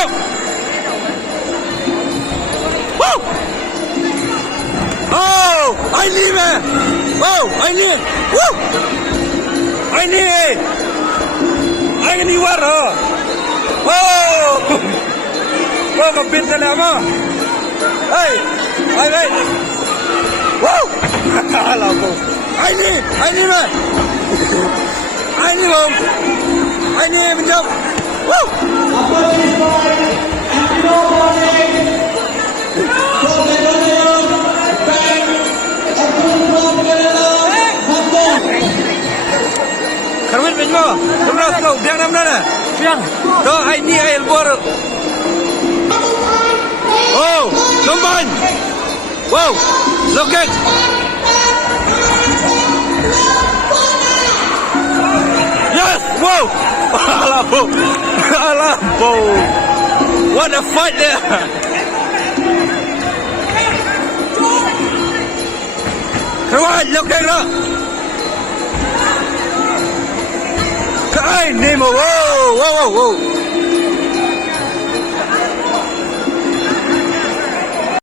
Wow! Wow! Oh! I need it! Oh! I need! Woo! I need! I need water! Oh! Oh, kapit na naman! Hey! Hey! Woo! Alam mo! I need! Man! I need him! I need him! Jump! Woo! Karwin pinyo! Tumras ko! Biang naman na! Biang! So, I need a water! Oh! Lumban! Wow! Look at! Yes! Whoa! Alambo! Alambo! What a fight there! Come on! Look at that! Ay, Nemo! Whoa! Whoa! Whoa! Whoa!